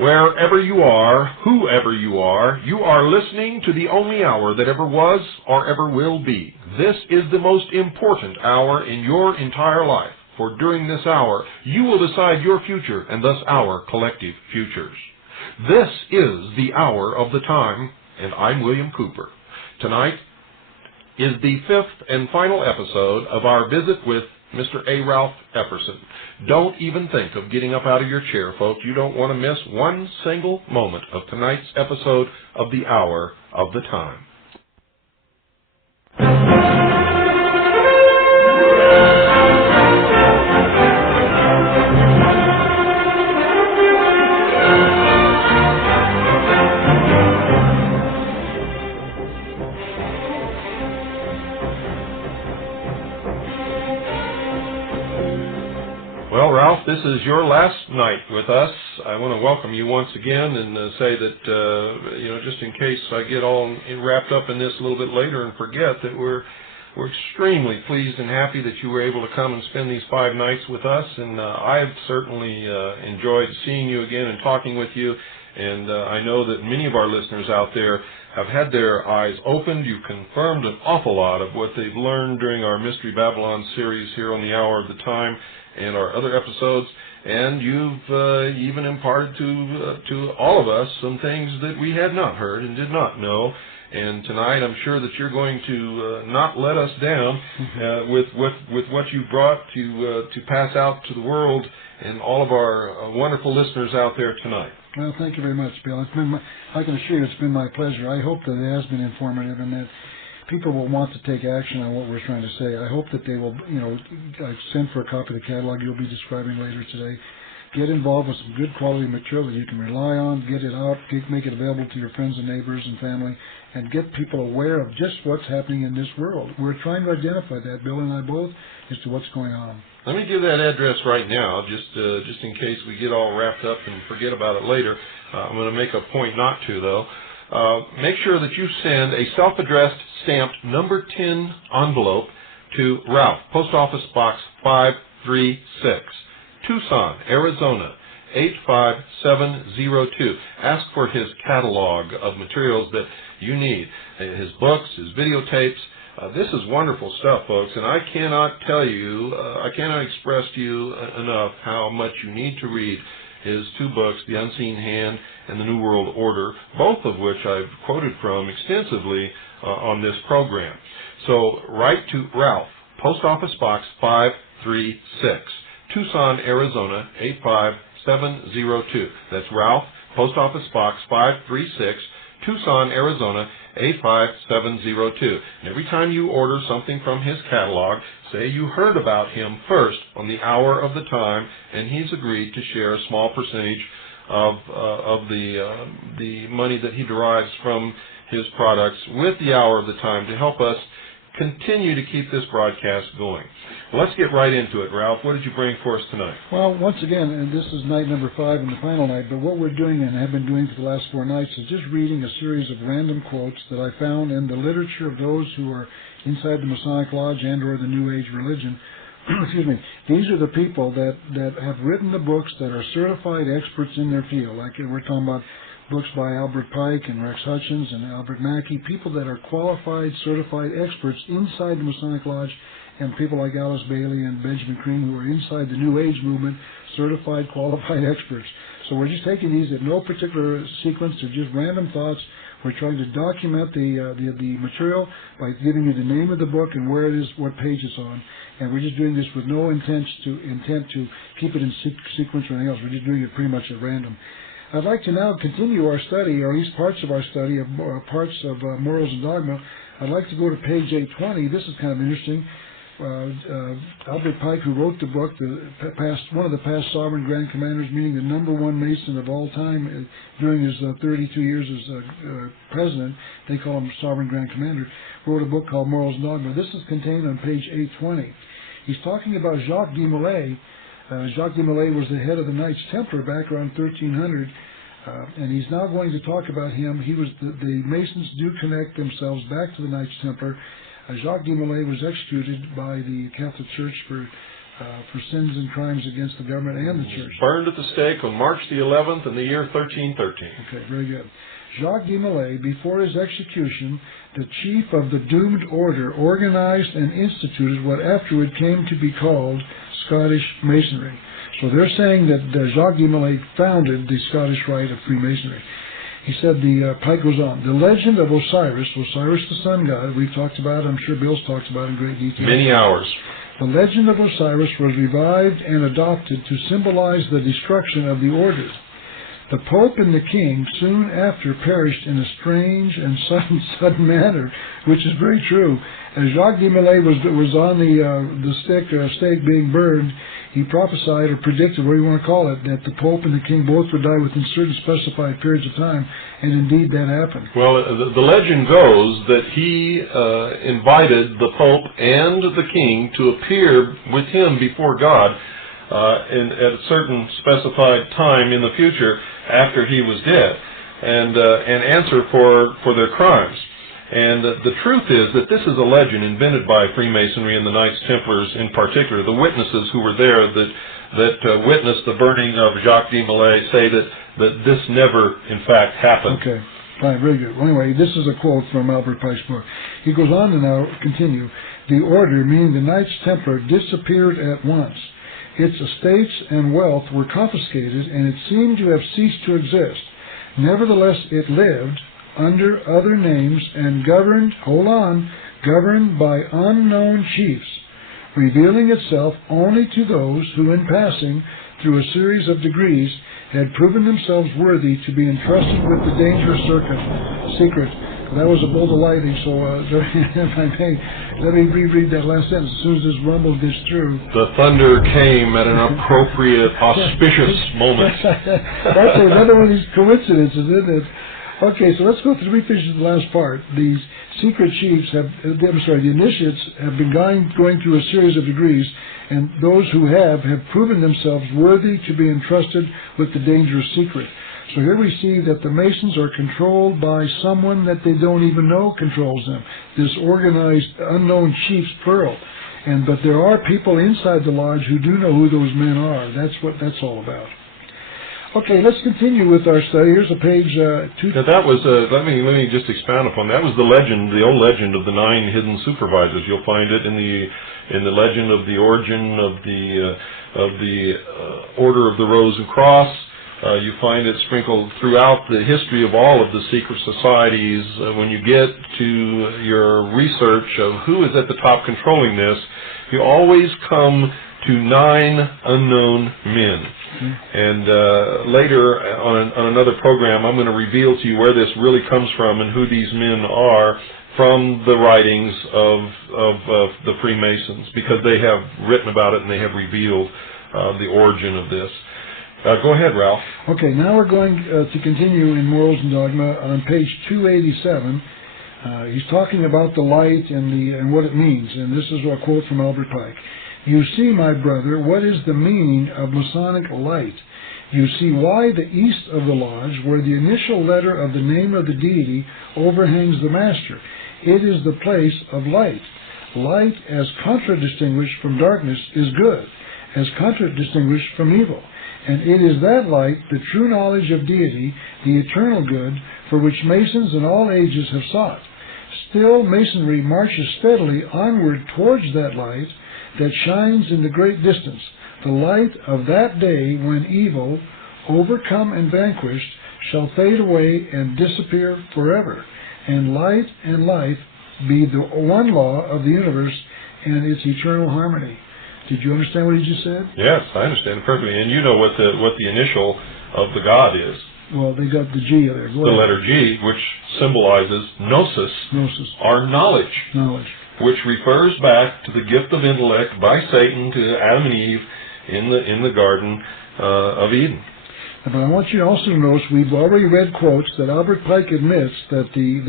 Wherever you are, whoever you are listening to the only hour that ever was or ever will be. This is the most important hour in your entire life, for during this hour you will decide your future and thus our collective futures. This is the hour of the time, and I'm William Cooper. Tonight is the fifth and final episode of our visit with Mr. A. Ralph Epperson. Don't even think of getting up out of your chair, folks. You don't want to miss one single moment of tonight's episode of the Hour of the Time. Well, Ralph, this is your last night with us. I want to welcome you once again and say that, just in case I get all wrapped up in this a little bit later and forget, that we're extremely pleased and happy that you were able to come and spend these 5 nights with us. And I've certainly enjoyed seeing you again and talking with you. And I know that many of our listeners out there have had their eyes opened. You've confirmed an awful lot of what they've learned during our Mystery Babylon series here on the Hour of the Time and our other episodes, and you've even imparted to all of us some things that we had not heard and did not know. And tonight, I'm sure that you're going to not let us down with what you brought to pass out to the world and all of our wonderful listeners out there tonight. Well, thank you very much, Bill. I can assure you it's been my pleasure. I hope that it has been informative and that people will want to take action on what we're trying to say. I hope that they will, I've sent for a copy of the catalog you'll be describing later today. Get involved with some good quality material that you can rely on, get it out, make it available to your friends and neighbors and family, and get people aware of just what's happening in this world. We're trying to identify that, Bill and I both, as to what's going on. Let me give that address right now, just in case we get all wrapped up and forget about it later. I'm going to make a point not to, though. Make sure that you send a self-addressed stamped number 10 envelope to Ralph, Post Office Box 536, Tucson, Arizona 85702. Ask for his catalog of materials that you need, his books, his videotapes. This is wonderful stuff, folks, and I cannot tell you, I cannot express to you enough how much you need to read his 2 books, The Unseen Hand and The New World Order, both of which I've quoted from extensively on this program. So write to Ralph, Post Office Box 536, Tucson, Arizona 85702. That's Ralph, Post Office Box 536, Tucson, Arizona 85702. And every time you order something from his catalog, say you heard about him first on the Hour of the Time, and he's agreed to share a small percentage of the money that he derives from his products with the Hour of the Time to help us continue to keep this broadcast going. Well, let's get right into it, Ralph. What did you bring for us tonight? Well, once again, and this is night number 5 and the final night, but what we're doing and have been doing for the last 4 nights is just reading a series of random quotes that I found in the literature of those who are inside the Masonic Lodge and or the New Age religion. Excuse me. These are the people that have written the books that are certified experts in their field. Like we're talking about books by Albert Pike and Rex Hutchins and Albert Mackey, people that are qualified, certified experts inside the Masonic Lodge, and people like Alice Bailey and Benjamin Cream who are inside the New Age movement, certified, qualified experts. So we're just taking these in no particular sequence. They're just random thoughts. We're trying to document the material by giving you the name of the book and where it is, what page it's on. And we're just doing this with no intent to keep it in sequence or anything else. We're just doing it pretty much at random. I'd like to now continue our study, or at least parts of our study, of parts of Morals and Dogma. I'd like to go to page 820. This is kind of interesting. Albert Pike, who wrote the book, one of the past sovereign grand commanders, meaning the #1 Mason of all time during his 32 years as president, they call him sovereign grand commander, wrote a book called Morals and Dogma. This is contained on page 820. He's talking about Jacques de Molay. Jacques de Molay was the head of the Knights Templar back around 1300, and he's now going to talk about him. The Masons do connect themselves back to the Knights Templar. Jacques de Molay was executed by the Catholic Church for sins and crimes against the government and the Church. Burned at the stake on March the 11th in the year 1313. Okay, very good. Jacques de Molay, before his execution, the chief of the doomed order, organized and instituted what afterward came to be called Scottish Masonry. So they're saying that Jacques de Molay founded the Scottish Rite of Freemasonry. He said, Pike goes on, the legend of Osiris the sun god, we've talked about, I'm sure Bill's talked about in great detail. Many hours. The legend of Osiris was revived and adopted to symbolize the destruction of the order. The Pope and the King soon after perished in a strange and sudden manner, which is very true. As Jacques de Molay was on the stake being burned, he prophesied or predicted, whatever you want to call it, that the Pope and the King both would die within certain specified periods of time, and indeed that happened. Well, the legend goes that he invited the Pope and the King to appear with him before God at a certain specified time in the future after he was dead, and answer for their crimes. And the truth is that this is a legend invented by Freemasonry and the Knights Templars in particular. The witnesses who were there that witnessed the burning of Jacques de Molay say that this never, in fact, happened. Okay, fine, very good. Well, anyway, this is a quote from Albert Pike's book. He goes on to now continue. The order, meaning the Knights Templar, disappeared at once. Its estates and wealth were confiscated, and it seemed to have ceased to exist. Nevertheless, it lived under other names and governed by unknown chiefs, revealing itself only to those who, in passing through a series of degrees, had proven themselves worthy to be entrusted with the dangerous secret. That was a bolt of lightning, so if I may, let me reread that last sentence as soon as this rumble gets through. The thunder came at an appropriate, auspicious moment. That's another one of these coincidences, isn't it? Okay, so let's go through the last part. These secret chiefs the initiates have been going through a series of degrees, and those who have proven themselves worthy to be entrusted with the dangerous secret. So here we see that the Masons are controlled by someone that they don't even know controls them. This organized unknown chiefs, plural. But there are people inside the lodge who do know who those men are. That's what that's all about. Okay, let's continue with our study. Here's a page 2. Now that was let me just expound upon that. Was the legend, the old legend of the 9 hidden supervisors. You'll find it in the legend of the origin of the Order of the Rose and Cross. You find it sprinkled throughout the history of all of the secret societies. When you get to your research of who is at the top controlling this, you always come to 9 unknown men. And later on another program, I'm going to reveal to you where this really comes from and who these men are from the writings of the Freemasons, because they have written about it and they have revealed the origin of this. Go ahead, Ralph. Okay, now we're going to continue in Morals and Dogma on page 287. He's talking about the light and what it means, and this is a quote from Albert Pike. You see, my brother, what is the meaning of Masonic light. You see why the east of the lodge, where the initial letter of the name of the deity overhangs the master. It is the place of light. Light, as contradistinguished from darkness, is good, as contradistinguished from evil. And it is that light, the true knowledge of deity, the eternal good, for which Masons in all ages have sought. Still, Masonry marches steadily onward towards that light that shines in the great distance, the light of that day when evil overcome and vanquished, shall fade away and disappear forever, and life be the one law of the universe and its eternal harmony. Did you understand what he just said? Yes, I understand perfectly. And you know what the initial of the God is. Well, they got the G there. The letter G, which symbolizes gnosis, or knowledge, which refers back to the gift of intellect by Satan to Adam and Eve in the Garden of Eden. But I want you also to notice we've already read quotes that Albert Pike admits that the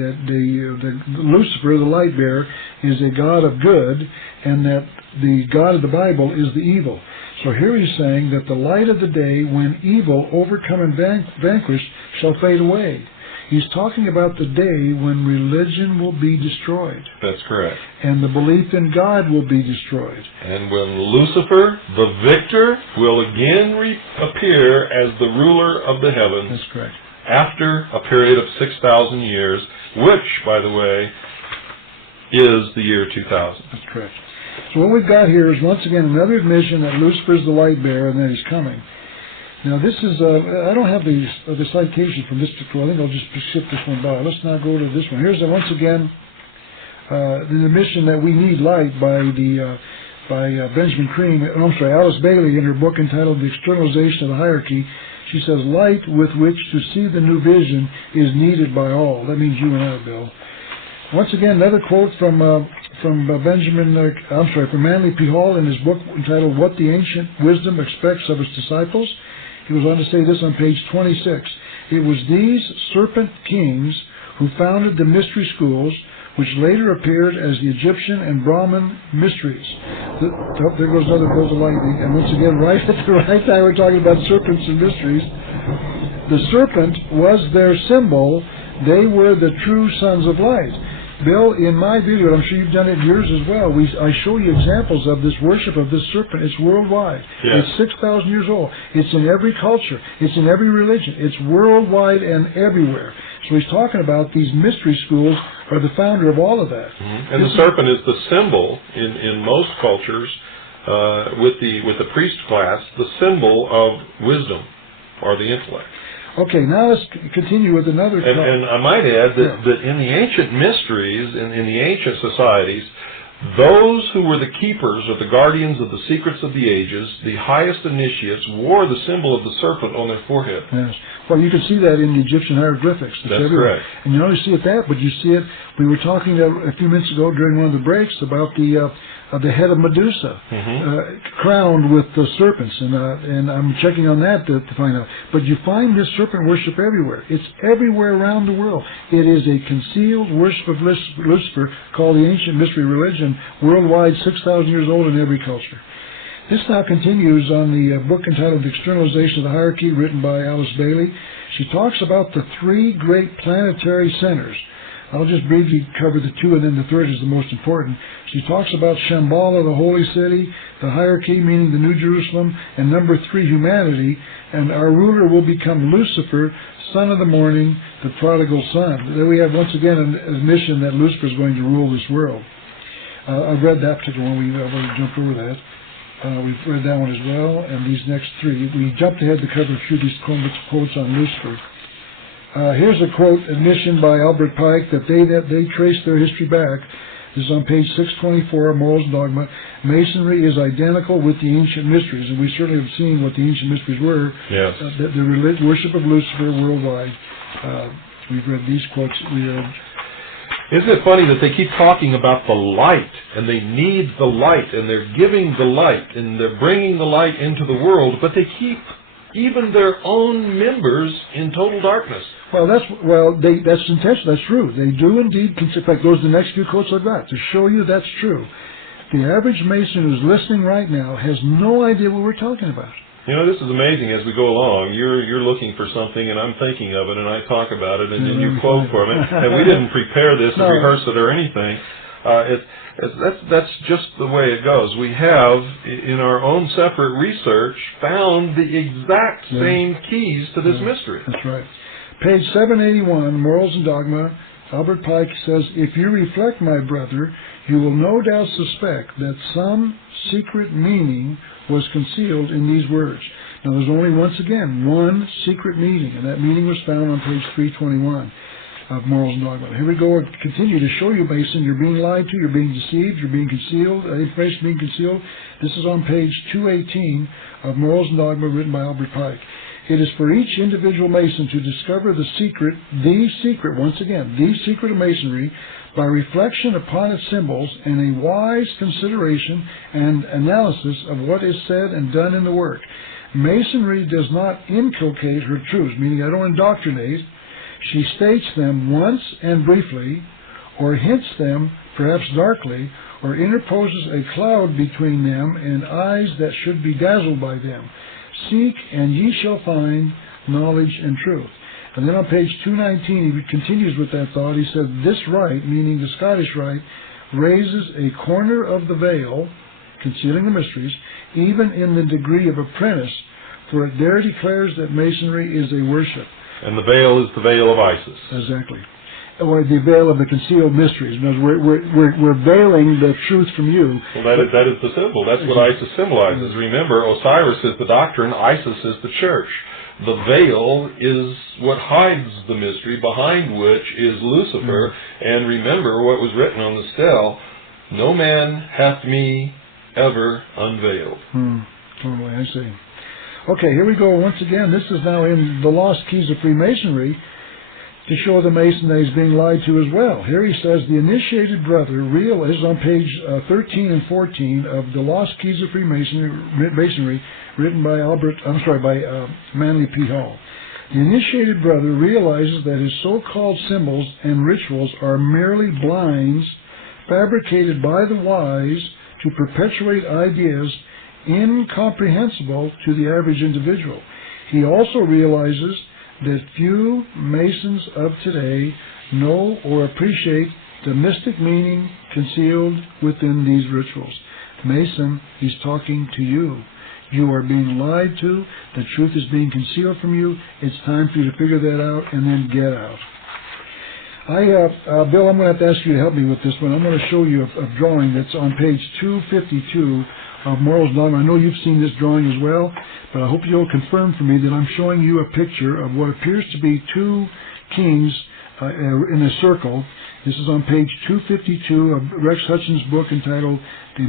Lucifer, the light bearer, is a god of good, and that the God of the Bible is the evil. So here he's saying that the light of the day, when evil, overcome and vanquished, shall fade away. He's talking about the day when religion will be destroyed. That's correct. And the belief in God will be destroyed. And when Lucifer, the victor, will again appear as the ruler of the heavens. That's correct. After a period of 6,000 years, which, by the way, is the year 2000. That's correct. So what we've got here is, once again, another admission that Lucifer is the light bearer and that he's coming. Now this is, I don't have the citation from this particular, I think I'll just skip this one by. Let's now go to this one. Here's, once again, the admission that we need light by Benjamin Cream, Alice Bailey, in her book entitled The Externalization of the Hierarchy. She says, light with which to see the new vision is needed by all. That means you and I, Bill. Once again, another quote from Manly P. Hall in his book entitled What the Ancient Wisdom Expects of Its Disciples. He goes on to say this on page 26. It was these serpent kings who founded the mystery schools, which later appeared as the Egyptian and Brahmin mysteries. There goes another bolt of lightning. And once again, right at the right time, we're talking about serpents and mysteries. The serpent was their symbol. They were the true sons of light. Bill, in my video, I'm sure you've done it yours as well, I show you examples of this worship of this serpent. It's worldwide. Yes. It's 6,000 years old. It's in every culture. It's in every religion. It's worldwide and everywhere. So he's talking about these mystery schools are the founder of all of that. Mm-hmm. And the serpent is the symbol in most cultures, with the priest class, the symbol of wisdom or the intellect. Okay, now let's continue with another... And I might add that in the ancient mysteries, in the ancient societies, those who were the keepers or the guardians of the secrets of the ages, the highest initiates, wore the symbol of the serpent on their forehead. Yes. Well, you can see that in the Egyptian hieroglyphics. That's everywhere. Correct. And you not only see it that, but you see it... We were talking a few minutes ago during one of the breaks about the head of Medusa, crowned with the serpents, and I'm checking on that to find out. But you find this serpent worship everywhere. It's everywhere around the world. It is a concealed worship of Lucifer called the ancient mystery religion, worldwide, 6,000 years old in every culture. This now continues on the book entitled The Externalization of the Hierarchy, written by Alice Bailey. She talks about the three great planetary centers. I'll just briefly cover the two, and then the third is the most important. She talks about Shambhala, the holy city, the hierarchy, meaning the New Jerusalem, and number 3, humanity. And our ruler will become Lucifer, son of the morning, the prodigal son. There we have once again an admission that Lucifer is going to rule this world. I've read that particular one. We've already jumped over that. We've read that one as well, and these next three. We jumped ahead to cover a few of these quotes on Lucifer. Here's a quote, admission by Albert Pike, that they trace their history back. This is on page 624, Morals and Dogma. Masonry is identical with the ancient mysteries, and we certainly have seen what the ancient mysteries were. Yes. The worship of Lucifer worldwide. We've read these quotes. Isn't it funny that they keep talking about the light, and they need the light, and they're giving the light, and they're bringing the light into the world, but they keep even their own members in total darkness. Well, that's intentional. That's true. They do indeed. In fact, those are the next few quotes I've got to show you that's true. The average Mason who's listening right now has no idea what we're talking about. You know, this is amazing. As we go along, you're looking for something, and I'm thinking of it, and I talk about it, and then you quote from it. And we didn't prepare this or rehearse it or anything. That's just the way it goes. We have, in our own separate research, found the exact same keys to this mystery. That's right. Page 781, Morals and Dogma, Albert Pike says, if you reflect, my brother, you will no doubt suspect that some secret meaning was concealed in these words. Now, there's only, once again, one secret meeting, and that meeting was found on page 321 of Morals and Dogma. Here we go. I continue to show you, Mason, you're being lied to, you're being deceived, you're being concealed, information being concealed. This is on page 218 of Morals and Dogma, written by Albert Pike. It is for each individual Mason to discover the secret, once again, the secret of Masonry, by reflection upon its symbols and a wise consideration and analysis of what is said and done in the work. Masonry does not inculcate her truths, meaning I don't indoctrinate. She states them once and briefly, or hints them, perhaps darkly, or interposes a cloud between them and eyes that should be dazzled by them. Seek, and ye shall find knowledge and truth. And then on page 219, he continues with that thought. He said, this rite, meaning the Scottish rite, raises a corner of the veil, concealing the mysteries, even in the degree of apprentice, for it there declares that Masonry is a worship. And the veil is the veil of Isis. Exactly. Or the veil of the concealed mysteries. Because we're veiling the truth from you. Well, that is the symbol. That's what Isis symbolizes. Remember, Osiris is the doctrine, Isis is the church. The veil is what hides the mystery, behind which is Lucifer. And remember what was written on the stele, no man hath me ever unveiled. Totally, I see. Okay, here we go once again. This is now in The Lost Keys of Freemasonry, to show the Mason that he's being lied to as well. Here he says, the initiated brother realizes on page 13 and 14 of The Lost Keys of Freemasonry, written by Manly P. Hall. The initiated brother realizes that his so-called symbols and rituals are merely blinds fabricated by the wise to perpetuate ideas incomprehensible to the average individual. He also realizes that few Masons of today know or appreciate the mystic meaning concealed within these rituals. Mason, he's talking to you. You are being lied to. The truth is being concealed from you. It's time for you to figure that out and then get out. Bill, I'm going to have to ask you to help me with this one. I'm going to show you a drawing that's on page 252 of Morals and Dogma. I know you've seen this drawing as well, but I hope you'll confirm for me that I'm showing you a picture of what appears to be two kings in a circle. This is on page 252 of Rex Hutchins' book entitled We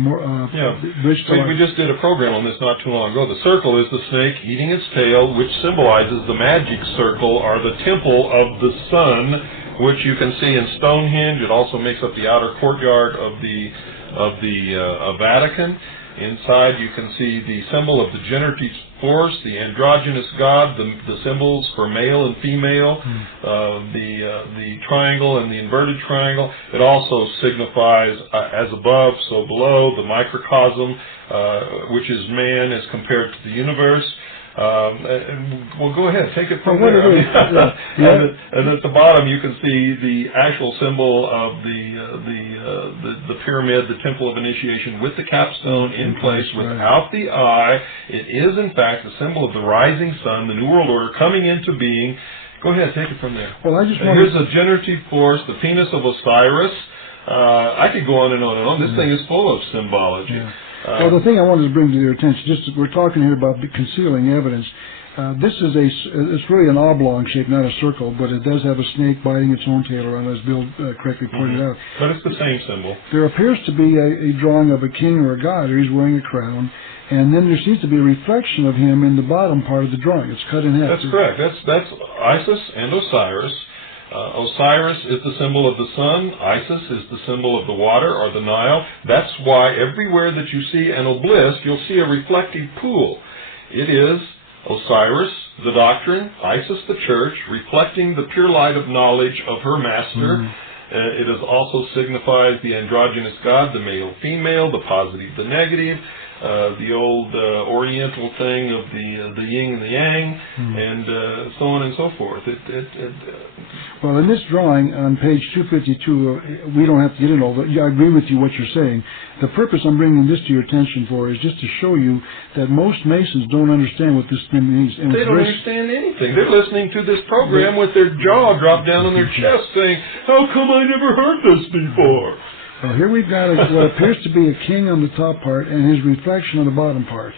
just did a program on this not too long ago. The circle is the snake eating its tail, which symbolizes the magic circle, or the temple of the sun, which you can see in Stonehenge. It also makes up the outer courtyard of the Vatican. Inside you can see the symbol of the generative force, the androgynous god, the symbols for male and female, the triangle and the inverted triangle. It also signifies as above, so below, the microcosm, which is man as compared to the universe. Well, go ahead, take it from there. And at the bottom, you can see the actual symbol of the pyramid, the temple of initiation, with the capstone in place without the eye. It is, in fact, the symbol of the rising sun, the New World Order coming into being. Go ahead, take it from there. Well, here's the generative force, the penis of Osiris. I could go on and on and on. This thing is full of symbology. Yeah. Well, the thing I wanted to bring to your attention, we're talking here about concealing evidence. This is it's really an oblong shape, not a circle, but it does have a snake biting its own tail around, as Bill correctly pointed out. But it's the same symbol. There appears to be a drawing of a king or a god, or he's wearing a crown, and then there seems to be a reflection of him in the bottom part of the drawing. It's cut in half. That's correct. That's Isis and Osiris. Osiris is the symbol of the sun. Isis is the symbol of the water, or the Nile. That's why everywhere that you see an obelisk, you'll see a reflective pool. It is Osiris, the doctrine, Isis, the church, reflecting the pure light of knowledge of her master. It is also signifies the androgynous god, the male-female, the positive, the negative, the old Oriental thing of the yin and the yang, and so on and so forth. Well, in this drawing on page 252, we don't have to get into all that. I agree with you what you're saying. The purpose I'm bringing this to your attention for is just to show you that most Masons don't understand what this thing means. And they don't understand anything. They're listening to this program with their jaw dropped down on their chest saying, how come I never heard this before? Well, here we've got what appears to be a king on the top part and his reflection on the bottom part.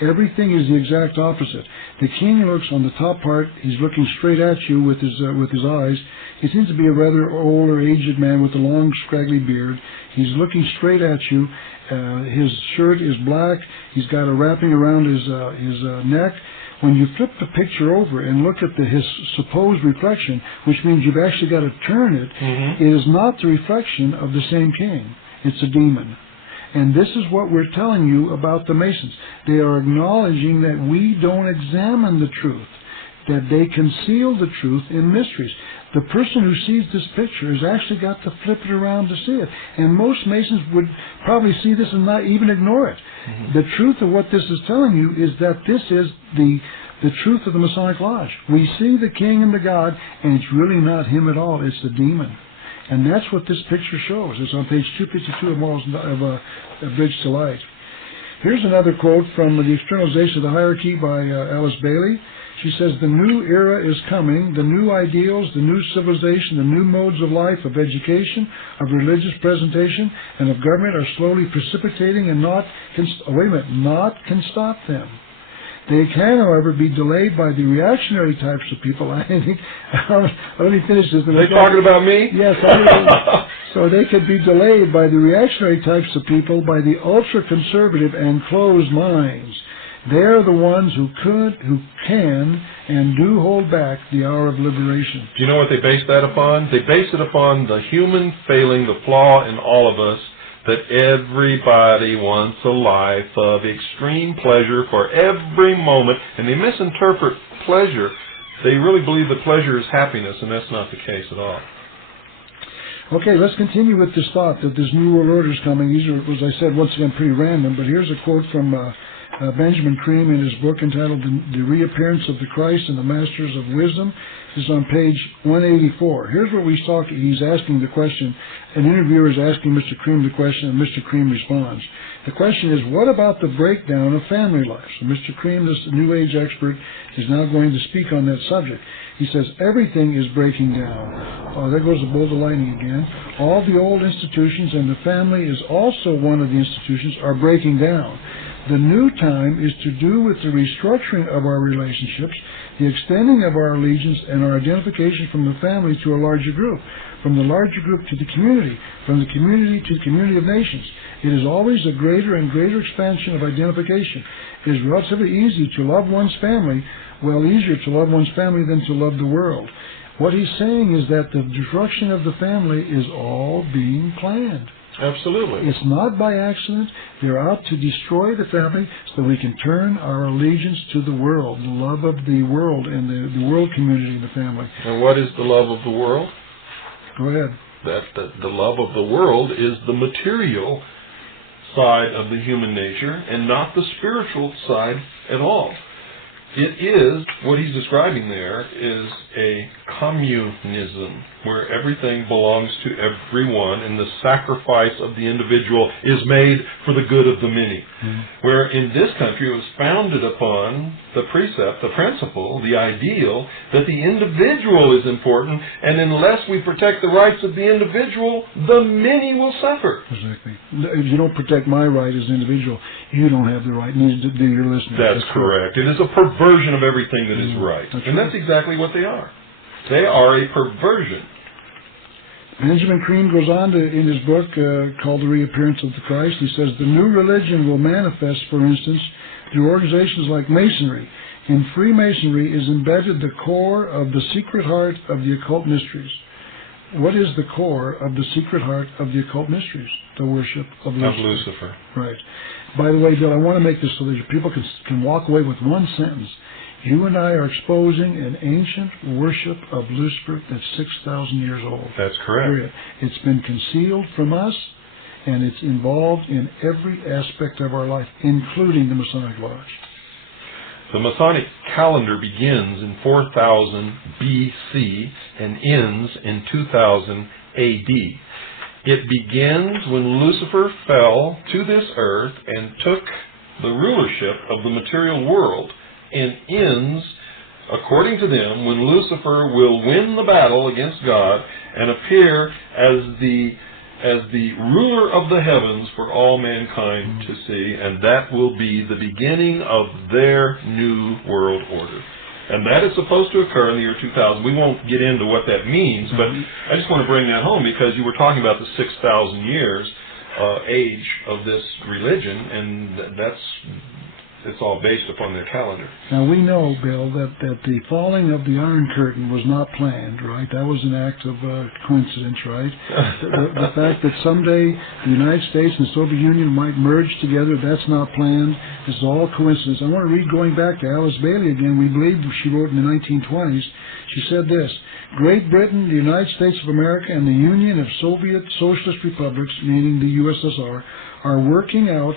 Everything is the exact opposite. The king looks on the top part, he's looking straight at you with his eyes. He seems to be a rather old or aged man with a long, scraggly beard. He's looking straight at you. His shirt is black. He's got a wrapping around his neck. When you flip the picture over and look at his supposed reflection, which means you've actually got to turn it, it is not the reflection of the same king. It's a demon. And this is what we're telling you about the Masons. They are acknowledging that we don't examine the truth, that they conceal the truth in mysteries. The person who sees this picture has actually got to flip it around to see it. And most Masons would probably see this and not even ignore it. The truth of what this is telling you is that this is the truth of the Masonic Lodge. We see the king and the god, and it's really not him at all. It's the demon. And that's what this picture shows. It's on page 252 of Morals of Bridge to Light. Here's another quote from The Externalization of the Hierarchy by Alice Bailey. She says, "The new era is coming, the new ideals, the new civilization, the new modes of life, of education, of religious presentation, and of government are slowly precipitating and not can stop them. They can, however, be delayed by the reactionary types of people." I think, let me finish this. Are they talking about me? Yes. So they could be delayed by the reactionary types of people, by the ultra-conservative and closed minds. They're the ones who can, and do hold back the hour of liberation. Do you know what they base that upon? They base it upon the human failing, the flaw in all of us, that everybody wants a life of extreme pleasure for every moment, and they misinterpret pleasure. They really believe that pleasure is happiness, and that's not the case at all. Okay, let's continue with this thought that this New World Order is coming. These are, as I said, once again, pretty random, but here's a quote from Benjamin Cream in his book entitled The Reappearance of the Christ and the Masters of Wisdom. This is on page 184. Here's what he's asking the question. An interviewer is asking Mr. Cream the question, and Mr. Cream responds. The question is, what about the breakdown of family life? So Mr. Cream, this New Age expert, is now going to speak on that subject. He says, everything is breaking down. Oh, there goes the bolt of lightning again. All the old institutions, and the family is also one of the institutions, are breaking down. The new time is to do with the restructuring of our relationships, the extending of our allegiance and our identification from the family to a larger group, from the larger group to the community, from the community to the community of nations. It is always a greater and greater expansion of identification. It is relatively easy to love one's family, well, easier to love one's family than to love the world. What he's saying is that the destruction of the family is all being planned. Absolutely. It's not by accident. They're out to destroy the family so that we can turn our allegiance to the world, the love of the world and the world community and the family. And what is the love of the world? Go ahead. The love of the world is the material side of the human nature and not the spiritual side at all. It is, what he's describing there is a communism where everything belongs to everyone and the sacrifice of the individual is made for the good of the many. Where in this country it was founded upon the precept, the principle, the ideal that the individual is important, and unless we protect the rights of the individual, the many will suffer. Exactly. If you don't protect my right as an individual, you don't have the right, neither do your listeners. That's correct. It is a perversion of everything that is right. And that's exactly what they are. They are a perversion. Benjamin Cream goes on in his book called The Reappearance of the Christ, he says, the new religion will manifest, for instance, through organizations like Masonry. In Freemasonry is embedded the core of the secret heart of the occult mysteries. What is the core of the secret heart of the occult mysteries? The worship of Lucifer. Right. By the way, Bill, I want to make this so that people can walk away with one sentence. You and I are exposing an ancient worship of Lucifer that's 6,000 years old. That's correct. Period. It's been concealed from us, and it's involved in every aspect of our life, including the Masonic Lodge. The Masonic calendar begins in 4000 B.C. and ends in 2000 A.D. It begins when Lucifer fell to this earth and took the rulership of the material world, and ends, according to them, when Lucifer will win the battle against God and appear as the as the ruler of the heavens for all mankind to see, and that will be the beginning of their new world order. And that is supposed to occur in the year 2000. We won't get into what that means, but I just want to bring that home because you were talking about the 6,000 years age of this religion, and it's all based upon their calendar. Now we know, Bill, that the falling of the Iron Curtain was not planned, right? That was an act of coincidence, right? the fact that someday the United States and the Soviet Union might merge together, that's not planned. This is all coincidence. I want to read, going back to Alice Bailey again, we believe she wrote in the 1920s, she said this: Great Britain, the United States of America, and the Union of Soviet Socialist Republics, meaning the USSR, are working out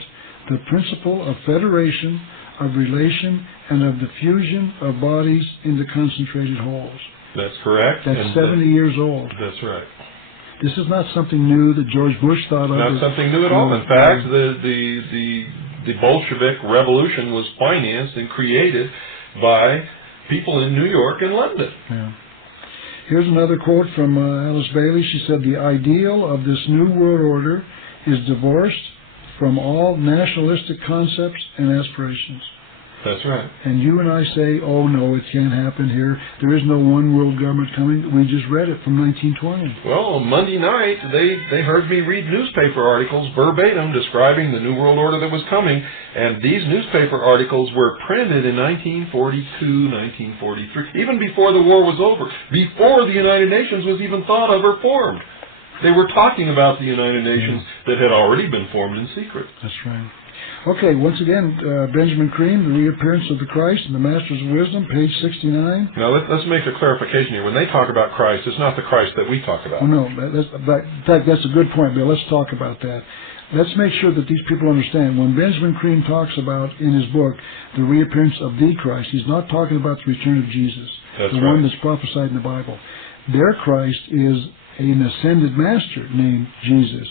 the principle of federation, of relation, and of the fusion of bodies into concentrated wholes. That's correct. That's 70 years old. That's right. This is not something new that George Bush thought of. Not something new at all. In fact, the Bolshevik Revolution was financed and created by people in New York and London. Yeah. Here's another quote from Alice Bailey. She said, "The ideal of this new world order is divorced from all nationalistic concepts and aspirations." That's right. And you and I say, oh no, it can't happen here. There is no one world government coming. We just read it from 1920. Well, Monday night, they heard me read newspaper articles verbatim describing the New World Order that was coming, and these newspaper articles were printed in 1942, 1943, even before the war was over, before the United Nations was even thought of or formed. They were talking about the United Nations that had already been formed in secret. That's right. Okay, once again, Benjamin Cream, The Reappearance of the Christ and the Masters of Wisdom, page 69. Now, let's make a clarification here. When they talk about Christ, it's not the Christ that we talk about. Oh, no. In fact, that's a good point, Bill. Let's talk about that. Let's make sure that these people understand. When Benjamin Cream talks about, in his book, the reappearance of the Christ, he's not talking about the return of Jesus, that's the one that's prophesied in the Bible. Their Christ is an ascended master named Jesus.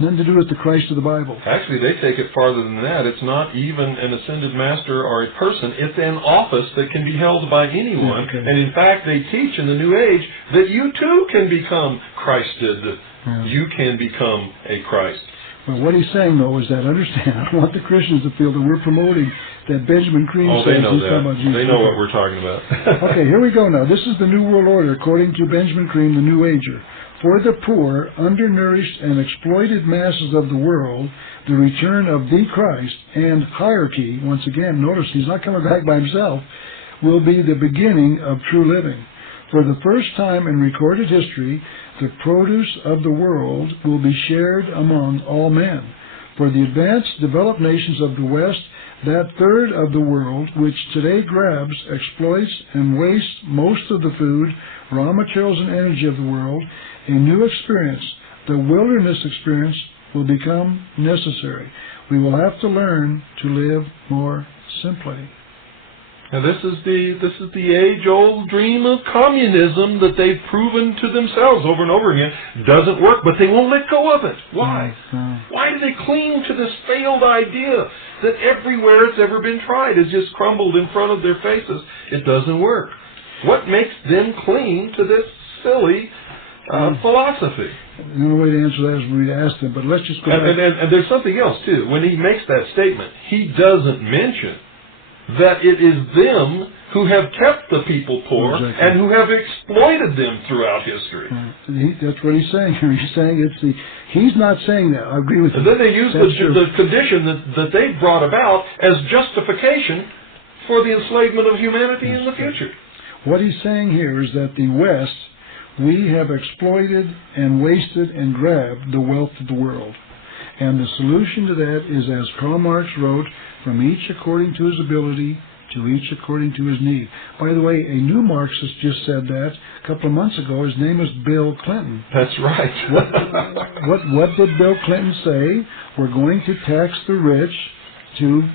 Nothing to do with the Christ of the Bible. Actually, they take it farther than that. It's not even an ascended master or a person. It's an office that can be held by anyone. Yeah, okay. And in fact, they teach in the New Age that you too can become Christed. Yeah. You can become a Christ. Well, what he's saying, though, is that, understand, I want the Christians to feel that we're promoting that Benjamin Cream says they know he's that. talking about Jesus. They know what we're talking about. Okay, here we go now. This is the New World Order, according to Benjamin Cream, the New Ager. For the poor, undernourished, and exploited masses of the world, the return of the Christ and hierarchy, once again, notice he's not coming back by himself, will be the beginning of true living. For the first time in recorded history, the produce of the world will be shared among all men. For the advanced, developed nations of the West, that third of the world which today grabs, exploits, and wastes most of the food, raw materials, and energy of the world, a new experience, the wilderness experience, will become necessary. We will have to learn to live more simply. Now this is the age-old dream of communism that they've proven to themselves over and over again doesn't work, but they won't let go of it. Why? Why do they cling to this failed idea that everywhere it's ever been tried has just crumbled in front of their faces? It doesn't work. What makes them cling to this silly philosophy? The only way to answer that is for me to ask them, but let's just go back. And there's something else, too. When he makes that statement, he doesn't mention that it is them who have kept the people poor and who have exploited them throughout history. That's what he's saying here. He's saying he's not saying that. I agree with you. And then they use the condition that they brought about as justification for the enslavement of humanity in the future. What he's saying here is that the West, we have exploited and wasted and grabbed the wealth of the world. And the solution to that is, as Karl Marx wrote, from each according to his ability, to each according to his need. By the way, a new Marxist just said that a couple of months ago. His name is Bill Clinton. That's right. What did Bill Clinton say? We're going to tax the rich to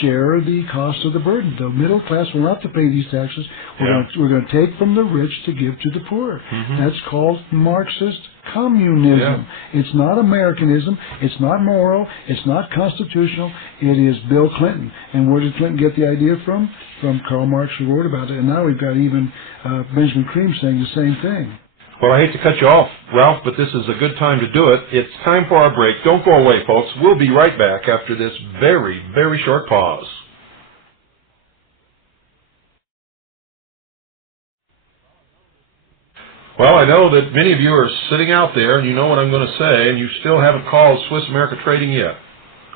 share the cost of the burden. The middle class will not have to pay these taxes. We're going to take from the rich to give to the poor. That's called Marxist communism. It's not Americanism. It's not moral. It's not constitutional. It is Bill Clinton. And where did Clinton get the idea from? From Karl Marx, who wrote about it. And now we've got even Benjamin Cream saying the same thing. Well, I hate to cut you off, Ralph, but this is a good time to do it. It's time for our break. Don't go away, folks. We'll be right back after this very, very short pause. Well, I know that many of you are sitting out there, and you know what I'm going to say, and you still haven't called Swiss America Trading yet.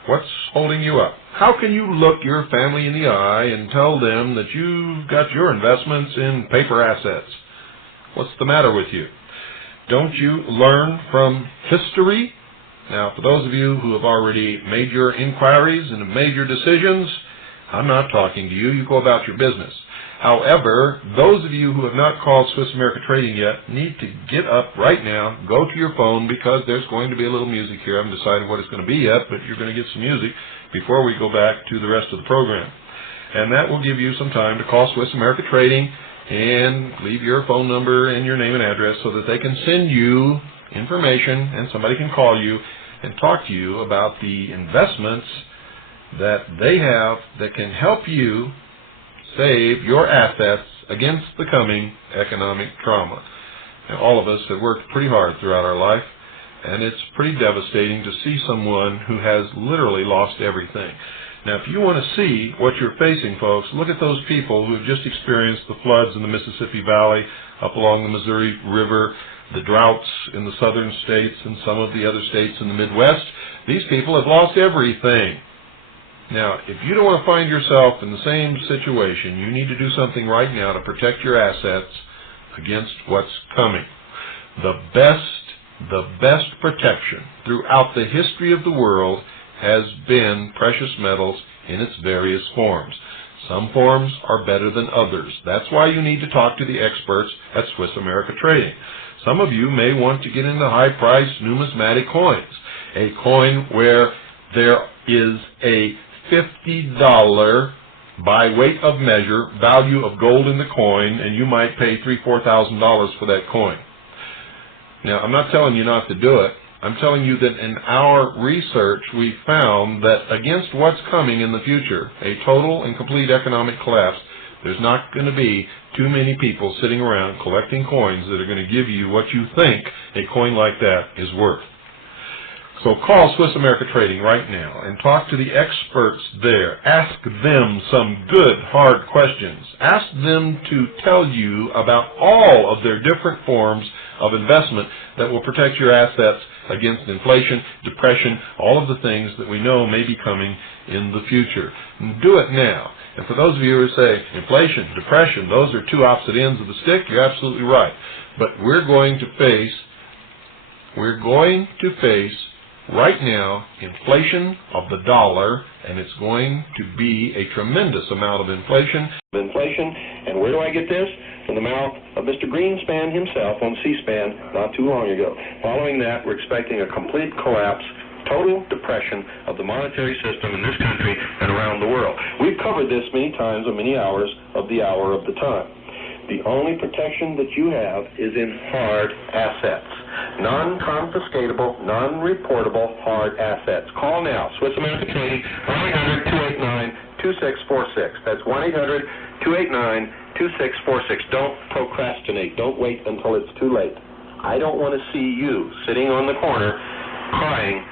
What's holding you up? How can you look your family in the eye and tell them that you've got your investments in paper assets? What's the matter with you? Don't you learn from history? Now, for those of you who have already made your inquiries and have made your decisions, I'm not talking to you. You go about your business. However, those of you who have not called Swiss America Trading yet need to get up right now, go to your phone, because there's going to be a little music here. I haven't decided what it's going to be yet, but you're going to get some music before we go back to the rest of the program. And that will give you some time to call Swiss America Trading and leave your phone number and your name and address so that they can send you information and somebody can call you and talk to you about the investments that they have that can help you save your assets against the coming economic trauma. Now, all of us have worked pretty hard throughout our life, and it's pretty devastating to see someone who has literally lost everything. Now, if you want to see what you're facing, folks, look at those people who have just experienced the floods in the Mississippi Valley, up along the Missouri River, the droughts in the southern states and some of the other states in the Midwest. These people have lost everything. Now, if you don't want to find yourself in the same situation, you need to do something right now to protect your assets against what's coming. The best protection throughout the history of the world has been precious metals in its various forms. Some forms are better than others. That's why you need to talk to the experts at Swiss America Trading. Some of you may want to get into high-priced numismatic coins, a coin where there is a $50 by weight of measure value of gold in the coin, and you might pay $3,000 to $4,000 for that coin. Now, I'm not telling you not to do it. I'm telling you that in our research, we found that against what's coming in the future, a total and complete economic collapse, there's not going to be too many people sitting around collecting coins that are going to give you what you think a coin like that is worth. So call Swiss America Trading right now and talk to the experts there. Ask them some good, hard questions. Ask them to tell you about all of their different forms of investment that will protect your assets against inflation, depression, all of the things that we know may be coming in the future. And do it now. And for those of you who say inflation, depression, those are two opposite ends of the stick, you're absolutely right. But we're going to face right now inflation of the dollar, and it's going to be a tremendous amount of inflation. And where do I get this? From the mouth of Mr. Greenspan himself on C-SPAN not too long ago. Following that, we're expecting a complete collapse, total depression of the monetary system in this country and around the world. We've covered this many times on many hours of the hour of the time. The only protection that you have is in hard assets. Non-confiscatable, non-reportable hard assets. Call now. Swiss America Trading, 1-800-289-2646. That's 1-800-289-2646. Don't procrastinate. Don't wait until it's too late. I don't want to see you sitting on the corner crying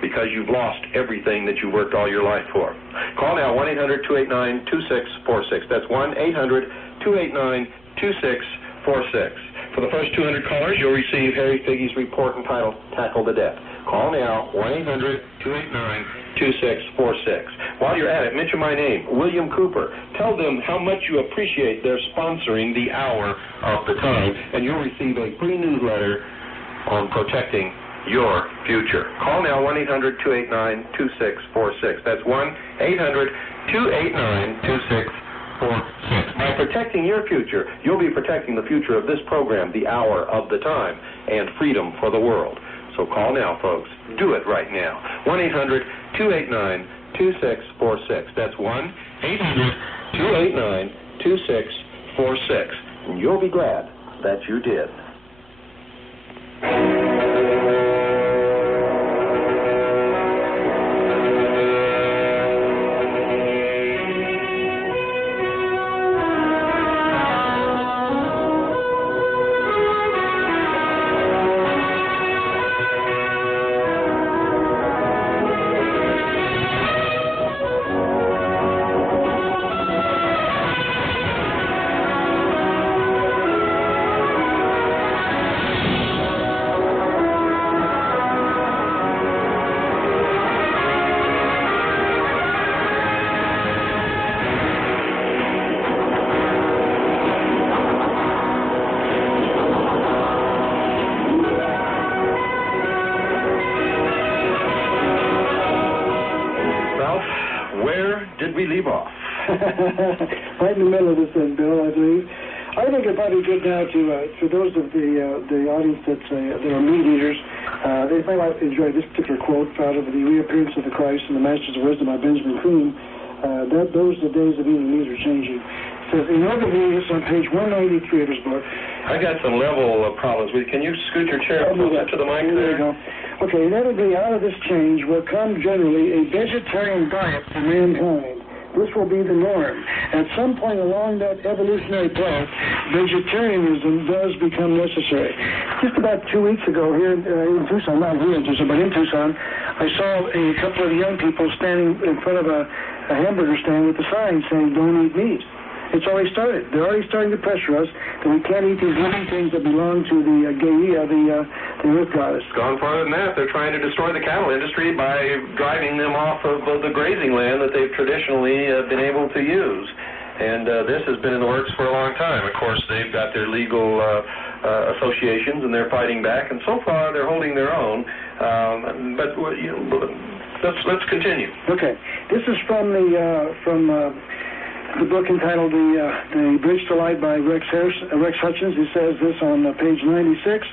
because you've lost everything that you worked all your life for. Call now, 1-800-289-2646. That's 1-800-289-2646. For the first 200 callers, you'll receive Harry Figge's report entitled Tackle the Debt. Call now, 1-800-289-2646. While you're at it, mention my name, William Cooper. Tell them how much you appreciate their sponsoring the hour of the time, and you'll receive a free newsletter on protecting your future. Call now, 1-800-289-2646. That's 1-800-289-2646. By protecting your future, you'll be protecting the future of this program, The Hour of the Time, and freedom for the world. So call now, folks. Do it right now. 1-800-289-2646. That's 1-800-289-2646. And you'll be glad that you did. we leave off? Right in the middle of this then, Bill, I believe. I think it'd probably be good now to those of the audience that are meat eaters, they might enjoy this particular quote out of the Reappearance of the Christ and the Masters of Wisdom by Benjamin Cream. Those the days of eating meat are changing. It says, in order to believe this on page 193 of his book. I got some level problems with you. Can you scoot your chair closer to the mic there? There you go. Okay, inevitably out of this change will come generally a vegetarian diet for mankind. This will be the norm. At some point along that evolutionary path, vegetarianism does become necessary. Just about 2 weeks ago here in Tucson, not here in Tucson, but in Tucson, I saw a couple of young people standing in front of a hamburger stand with a sign saying, "Don't eat meat." It's already started. They're already starting to pressure us that we can't eat these living things that belong to the Gaia, the earth goddess. It's gone farther than that. They're trying to destroy the cattle industry by driving them off of the grazing land that they've traditionally been able to use. And this has been in the works for a long time. Of course, they've got their legal associations, and they're fighting back. And so far, they're holding their own. But you know, let's continue. Okay, this is from the book entitled The Bridge to Light by Rex Hutchins. He says this on page 96.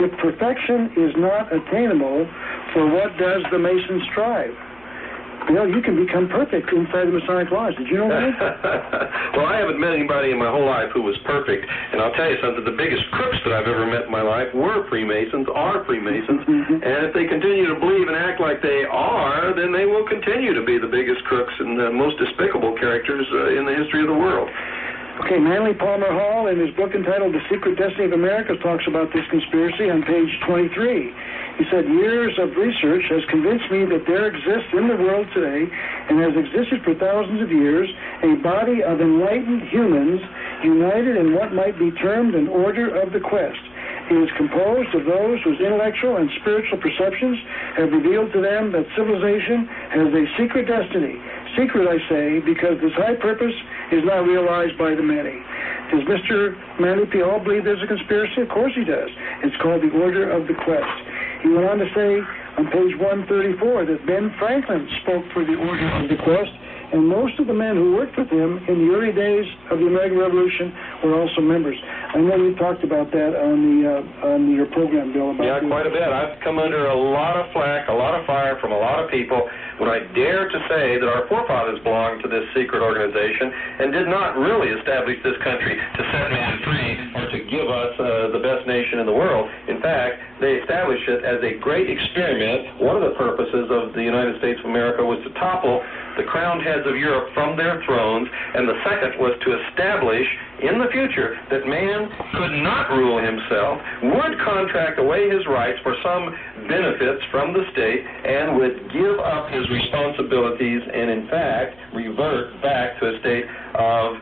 If perfection is not attainable, for what does the Mason strive? Bill, you can become perfect inside the Masonic Lodge. Did you know that? Well, I haven't met anybody in my whole life who was perfect. And I'll tell you something, the biggest crooks that I've ever met in my life are Freemasons. Mm-hmm. And if they continue to believe and act like they are, then they will continue to be the biggest crooks and the most despicable characters in the history of the world. Okay, Manly Palmer Hall, in his book entitled The Secret Destiny of America, talks about this conspiracy on page 23. He said, years of research has convinced me that there exists in the world today, and has existed for thousands of years, a body of enlightened humans united in what might be termed an order of the quest. It is composed of those whose intellectual and spiritual perceptions have revealed to them that civilization has a secret destiny. Secret, I say, because this high purpose is not realized by the many. Does Mr. Manly P. Hall believe there's a conspiracy? Of course he does. It's called the Order of the Quest. He went on to say on page 134 that Ben Franklin spoke for the Order of the Quest, and most of the men who worked with him in the early days of the American Revolution were also members. I know you talked about that on your program, Bill. Yeah, quite a bit. I've come under a lot of flack, a lot of fire from a lot of people when I dare to say that our forefathers belonged to this secret organization and did not really establish this country to set man free or to give us the best nation in the world. In fact, they established it as a great experiment. One of the purposes of the United States of America was to topple the crowned heads of Europe from their thrones, and the second was to establish in the future that man could not rule himself, would contract away his rights for some benefits from the state, and would give up his responsibilities and, in fact, revert back to a state of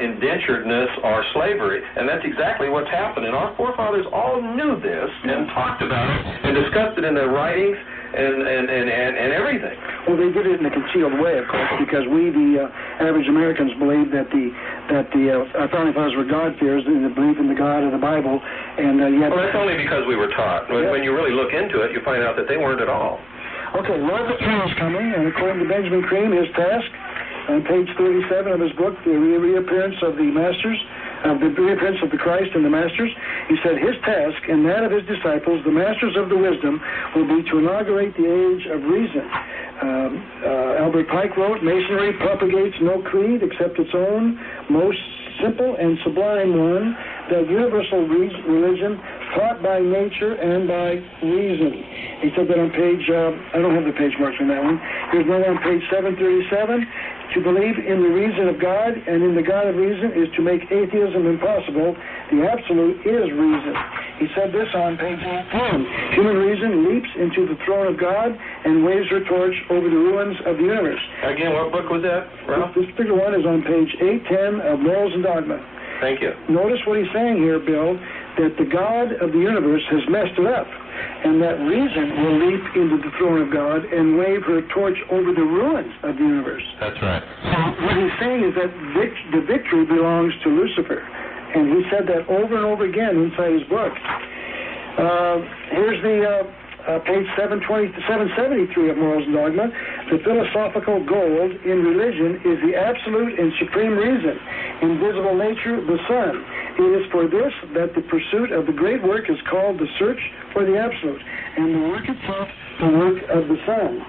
indenturedness or slavery. And that's exactly what's happened. And our forefathers all knew this and talked about it and discussed it in their writings and everything. Well, they did it in a concealed way, of course, because we, the average Americans, believe that our founding fathers were God-fearers in the belief in the God of the Bible, and yet... Well, that's only because we were taught. When you really look into it, you find out that they weren't at all. Okay, Robert Cream is coming, and according to Benjamin Cream, his task, on page 37 of his book, The Reappearance of the Masters, the reappearance of the Christ and the Masters, he said his task and that of his disciples, the Masters of the Wisdom, will be to inaugurate the age of reason. Albert Pike wrote, Masonry propagates no creed except its own most simple and sublime one, that universal religion taught by nature and by reason. He said that on page, I don't have the page marks on that one. Here's one on page 737. To believe in the reason of God and in the God of reason is to make atheism impossible. The absolute is reason. He said this on page 18. Human reason leaps into the throne of God and waves her torch over the ruins of the universe. Again, what book was that, Ralph? This particular one is on page 810 of Morals and Dogma. Thank you. Notice what he's saying here, Bill, that the God of the universe has messed it up, and that reason will leap into the throne of God and wave her torch over the ruins of the universe. That's right. So what he's saying is that the victory belongs to Lucifer, and he said that over and over again inside his book. Here's the page 773 of Morals and Dogma, the philosophical goal in religion is the absolute and supreme reason, invisible nature, the sun. It is for this that the pursuit of the great work is called the search for the absolute, and the work itself, the work of the sun.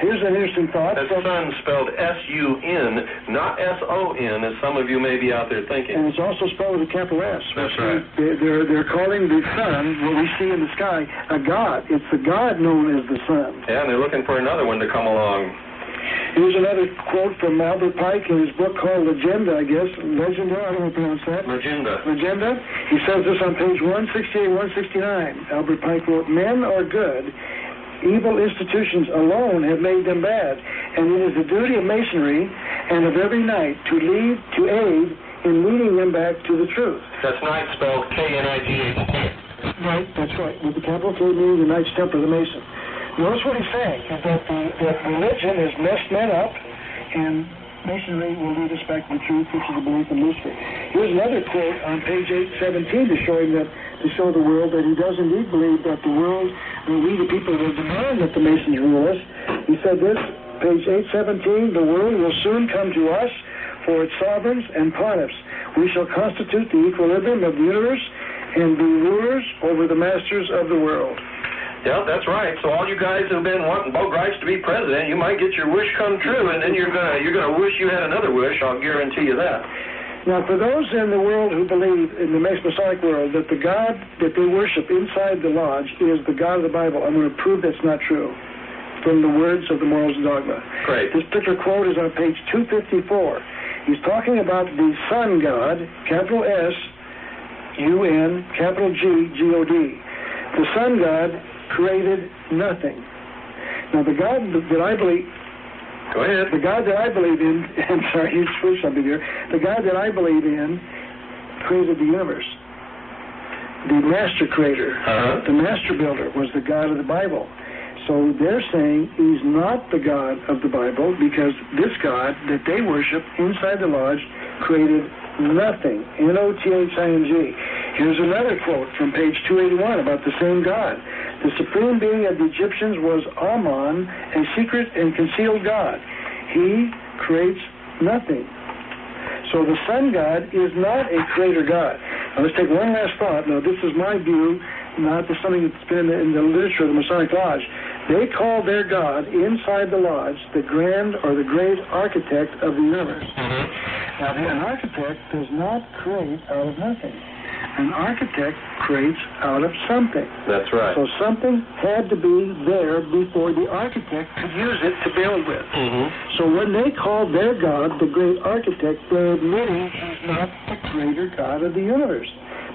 Here's an interesting thought. That sun spelled S-U-N, not S-O-N, as some of you may be out there thinking. And it's also spelled with a capital S. That's right. They're calling the sun, what we see in the sky, a god. It's the god known as the sun. Yeah, and they're looking for another one to come along. Here's another quote from Albert Pike in his book called Legenda, I guess. Legenda, I don't know how to pronounce that. Legenda. He says this on page 168, 169. Albert Pike wrote, "Men are good. Evil institutions alone have made them bad, and it is the duty of Masonry and of every knight to aid in leading them back to the truth." That's knight spelled K-N-I-G-H-T. Right, that's right. With the capital K meaning the Knights Templar, the Mason. Notice what he's saying, is that religion has messed men up, and Masonry will lead us back to the truth, which is the belief in Lucifer. Here's another quote on page 817 to show the world that he does indeed believe that the world, we the people will demand that the Masons rule us. He said this, page 817, "The world will soon come to us for its sovereigns and pontiffs. We shall constitute the equilibrium of the universe and be rulers over the masters of the world." Yeah, that's right. So all you guys who've been wanting Bogreich to be president, you might get your wish come true, and then you're gonna wish you had another wish. I'll guarantee you that. Now, for those in the world who believe, in the Masonic world, that the God that they worship inside the lodge is the God of the Bible, I'm going to prove that's not true from the words of the Morals and Dogma. Great. This particular quote is on page 254. He's talking about the sun God, capital S, U-N, capital G, G-O-D. The sun God created nothing. Now, the God that I believe... Go ahead. The God that I believe in, I'm sorry, you switched something here. The God that I believe in created the universe. The master creator, the master builder, was the God of the Bible. So they're saying he's not the God of the Bible because this God that they worship inside the lodge created nothing. N-O-T-H-I-N-G. Here's another quote from page 281 about the same God. "The supreme being of the Egyptians was Amun, a secret and concealed God. He creates nothing." So the sun God is not a creator God. Now let's take one last thought. Now this is my view, not just something that's been in the literature of the Masonic Lodge. They call their God inside the lodge the grand or the great architect of the universe. Now an architect does not create out of nothing. An architect creates out of something. That's right. So something had to be there before the architect could use it to build with. So when they call their God the great architect, they're admitting he's not the creator God of the universe.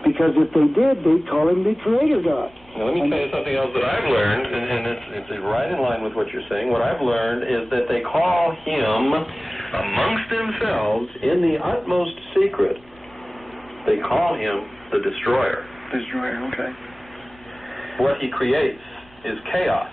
Because if they did, they'd call him the creator God. Now, let me tell you something else that I've learned, and it's right in line with what you're saying. What I've learned is that they call him, amongst themselves, in the utmost secret, they call him the destroyer. Destroyer, okay. What he creates is chaos.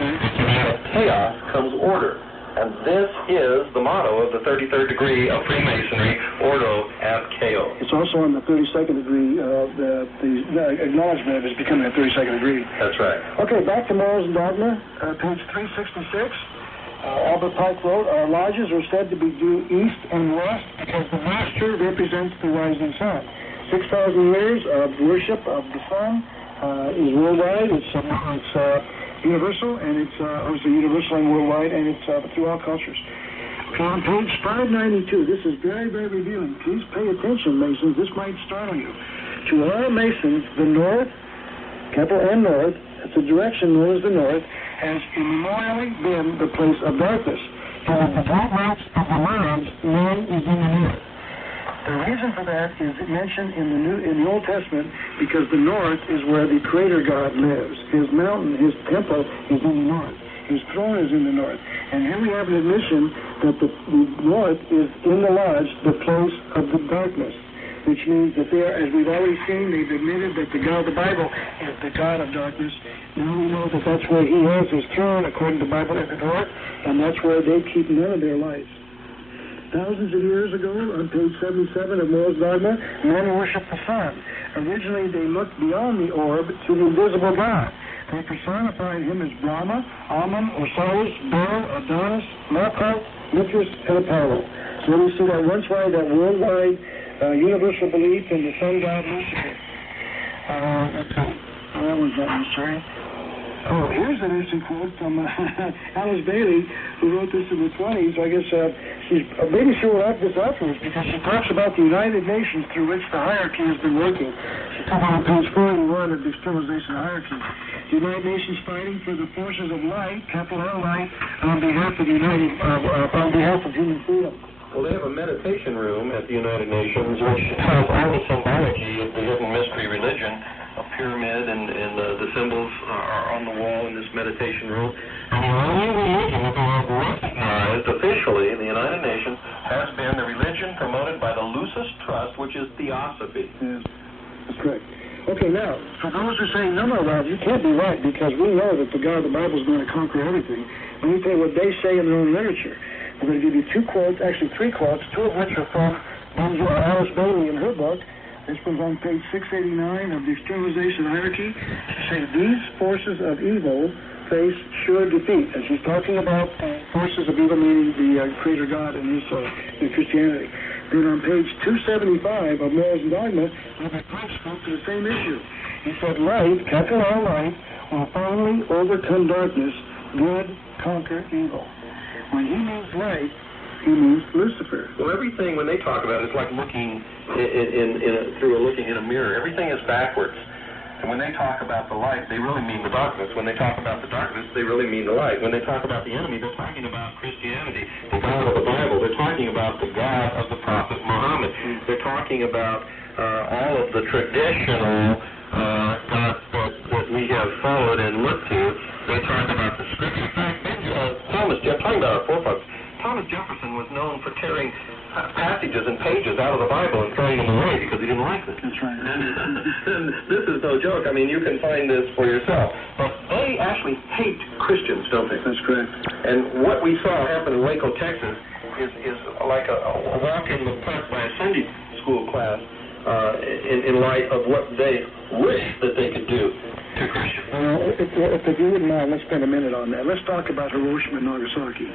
Out of chaos comes order. And this is the motto of the 33rd degree of Freemasonry, Ordo ad Chaos. It's also on the 32nd degree, the acknowledgement of his becoming a 32nd degree. That's right. Okay, back to Morals and Dogma, page 366. Albert Pike wrote, "Our lodges are said to be due east and west because the master represents the rising sun. 6,000 years of worship of the sun is worldwide. It's universal, and it's obviously universal and worldwide, and it's through all cultures." Okay, on page 592, this is very, very revealing. Please pay attention, Masons. This might startle you. To all Masons, the North, capital N North, it's a direction known as the North, has immemorially been the place of darkness. And the great lights of the lands, man is in the North. The reason for that is mentioned in the Old Testament because the North is where the Creator God lives. His mountain, his temple is in the North. His throne is in the North. And here we have an admission that the North is in the lodge, the place of the darkness, which means that there, as we've already seen, they've admitted that the God of the Bible is the God of darkness. Now we know that that's where he has his throne, according to the Bible, in the North, and that's where they keep none of their lights. Thousands of years ago, on page 77 of Morals Dogma, men worshiped the sun. Originally, they looked beyond the orb to the invisible God. They personified him as Brahma, Amun, Osiris, Baal, Adonis, Mako, Mithras, and Apollo. So we see that once wide, that worldwide universal belief in the sun god Lucifer. That one's not necessary. Oh, here's an interesting quote from Alice Bailey, who wrote this in the 20s. I guess she's maybe she will have this afterwards because she talks about the United Nations through which the hierarchy has been working. She talks on page 41 of the externalization hierarchy. The United Nations fighting for the forces of light, capital L light, on behalf of on behalf of human freedom. Well, they have a meditation room at the United Nations which has all the symbology of the hidden mystery religion, a pyramid, and the symbols are on the wall in this meditation room. And the only religion that they have recognized officially in the United Nations has been the religion promoted by the Lucis Trust, which is Theosophy. Yes, that's correct. Okay, now, for those who say, no, Ralph, you can't be right because we know that the God of the Bible is going to conquer everything. Let me tell you what they say in their own literature. I'm going to give you two quotes, actually three quotes, two of which are from Alice Bailey in her book. This one's on page 689 of the externalization hierarchy. She says, these forces of evil face sure defeat. And she's talking about forces of evil, meaning the Creator God and his in Christianity. Then on page 275 of Morals and Dogma, Robert Prince spoke to the same issue. He said, light, capital R light, will finally overcome darkness, good conquer evil. When he means light, he means Lucifer. Well, everything, when they talk about it, it's like looking looking in a mirror. Everything is backwards. And when they talk about the light, they really mean the darkness. When they talk about the darkness, they really mean the light. When they talk about the enemy, they're talking about Christianity, the God of the Bible. They're talking about the God of the Prophet Muhammad. They're talking about all of the traditional gods that we have followed and looked to. They talk about the scripture. In fact, talking about our forefathers, Thomas Jefferson was known for tearing passages and pages out of the Bible and throwing them away because he didn't like them. That's right. And this is no joke. I mean, you can find this for yourself. But they actually hate Christians, don't they? That's correct. And what we saw happen in Waco, Texas, is like a walk in the park by a Sunday school class in light of what they wish that they could do to Christians. If you wouldn't mind, let's spend a minute on that. Let's talk about Hiroshima and Nagasaki.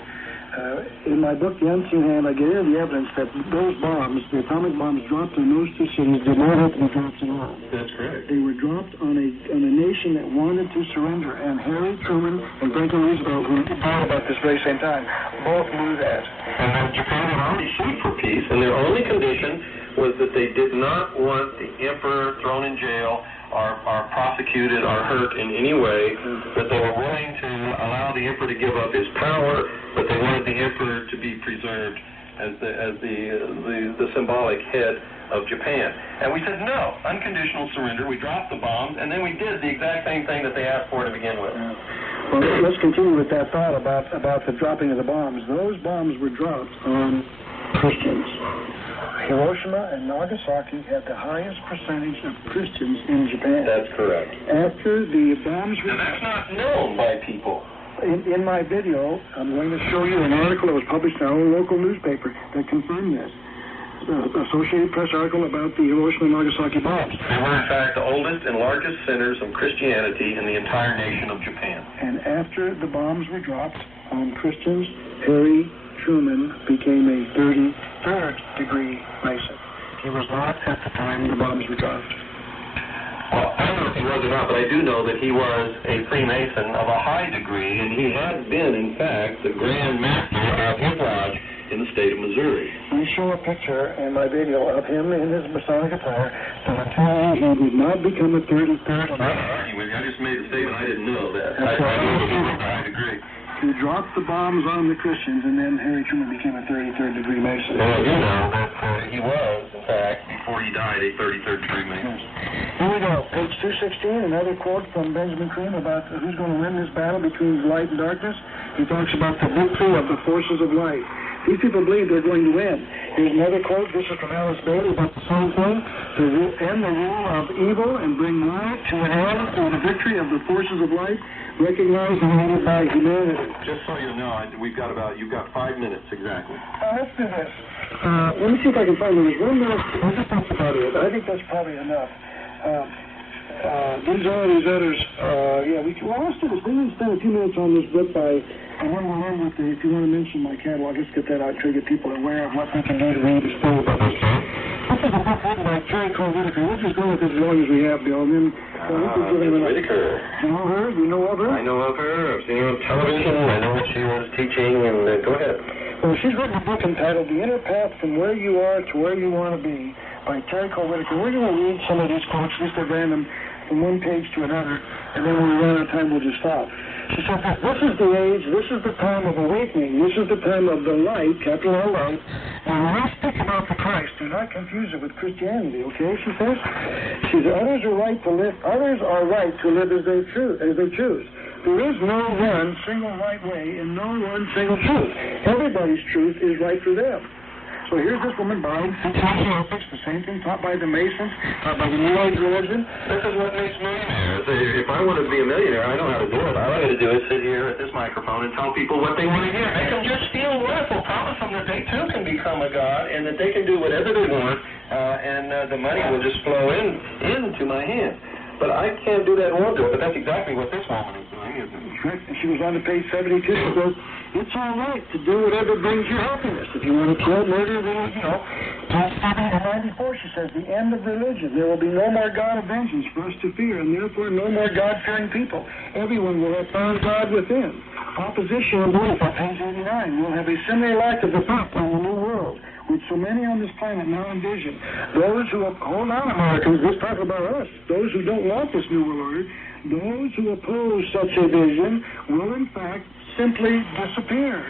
In my book, The Unseen Hand, I get into the evidence that those bombs, the atomic bombs dropped in those two cities, did not have to be dropped at all. That's correct. They were dropped on a nation that wanted to surrender, and Harry Truman and Franklin Roosevelt, who thought about this very same time, both knew that. And then Japan had already sued for peace, and their only condition was that they did not want the emperor thrown in jail or prosecuted or hurt in any way, that they were willing to allow the emperor to give up his power, but they wanted the emperor to be preserved as the symbolic head of Japan. And we said no, unconditional surrender. We dropped the bombs, and then we did the exact same thing that they asked for to begin with. Well, let's continue with that thought about the dropping of the bombs. Those bombs were dropped on Christians. Hiroshima and Nagasaki had the highest percentage of Christians in Japan. That's correct. After the bombs were... And that's not known by people. In my video, I'm going to show you an article that was published in our own local newspaper that confirmed this. Associated Press article about the Hiroshima and Nagasaki bombs. They were, in fact, the oldest and largest centers of Christianity in the entire nation of Japan. And after the bombs were dropped on Christians, Harry Truman became a 33rd degree Mason. He was not at the time the bombs were dropped. Well, I don't know if he was or not, but I do know that he was a Freemason of a high degree, and he had been, in fact, the Grand Master of his lodge in the state of Missouri. I show a picture in my video of him in his Masonic attire, so I tell you he did not become a 33rd. I just made a statement. I didn't know that. That's I knew he was a high degree. He dropped the bombs on the Christians, and then Harry Truman became a 33rd degree Mason. Well, you know that he was, in fact, before he died, a 33rd degree Mason. Here we go. Page 216, another quote from Benjamin Cream about who's going to win this battle between light and darkness. He talks about the victory of the forces of light. These people believe they're going to win. Here's another quote. This is from Alice Bailey about the same thing. To end the rule of evil and bring light to an end through the victory of the forces of light, recognized and hated by humanity. Just so you know, you've got 5 minutes exactly. Let's do this. Let me see if I can find it. There's one more. I think that's about it. I think that's probably enough. These others. Let's do this. We need to spend a few minutes on this book by. I want to end with if you want to mention my catalog, let's get that out, try to get people aware of what they can do to read the story about this. This is a book written by Terry Whitaker. We'll just go with it as long as we have, Bill. And then we can give him Whitaker. You know her? You know of her? I know of her. I've seen her on television. I know what she was teaching. And go ahead. Well, she's written a book entitled The Inner Path from Where You Are to Where You Want to Be by Terry Whitaker. We're going to read some of these quotes, just at random, from one page to another, and then when we run out of time, we'll just stop. She said, this is the age, this is the time of awakening, this is the time of the light, capital L light, and when I speak about the Christ, do not confuse it with Christianity, okay, she says? She says, others are right to live as they choose. There is no one single right way and no one single truth. Everybody's truth is right for them. So here's this woman buying psyopics, the same thing taught by the Masons, taught by the New Age religion. This is what makes millionaires. If I wanted to be a millionaire, I know how to do it. All I got to do is sit here at this microphone and tell people what they want to hear. Make them just feel wonderful. Promise them that they too can become a god and that they can do whatever they want, and the money will just flow into my hand. But I can't do that and won't do it. But that's exactly what this woman is doing, isn't it? Correct. And she was on to page 72. She goes, it's all right to do whatever brings you happiness. If you want to kill, murder, then, page 70 to 94, she says, the end of religion. There will be no more God of vengeance for us to fear, and therefore no more God-fearing people. Everyone will have found God within. Opposition and belief on page 89. We'll have a similar lack of the faith in the new world, which so many on this planet now envision. Those who hold on, Americans, let's talk about us. Those who don't want this new world order, those who oppose such a vision will, in fact, simply disappear.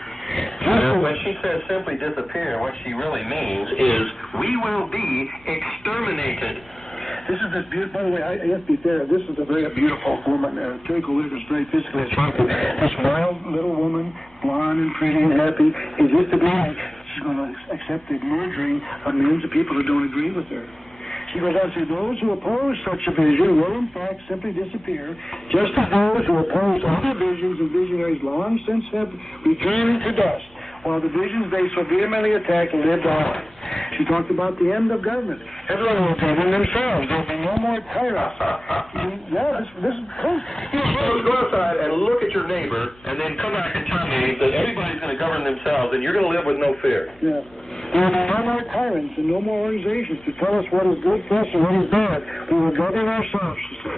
When she says simply disappear, what she really means is we will be exterminated. This is this beautiful, by the way, I have to be fair, this is a very beautiful woman. Terry Whitaker is very physically attractive. This wild little woman, blonde and pretty and happy, is just a guy. She's going to accept the murdering of millions of people who don't agree with her. She goes on to say, those who oppose such a vision will in fact simply disappear, just as those who oppose other visions and visionaries long since have returned to dust, while the visions they so vehemently attacked lived on. She talked about the end of government. Everyone will govern themselves. There'll be no more tyrants. This is crazy. Go outside and look at your neighbor, and then come back and tell me that everybody's going to govern themselves, and you're going to live with no fear. Yeah. There will be no more tyrants and no more organizations to tell us what is good for us and what is bad. We will govern ourselves, she said.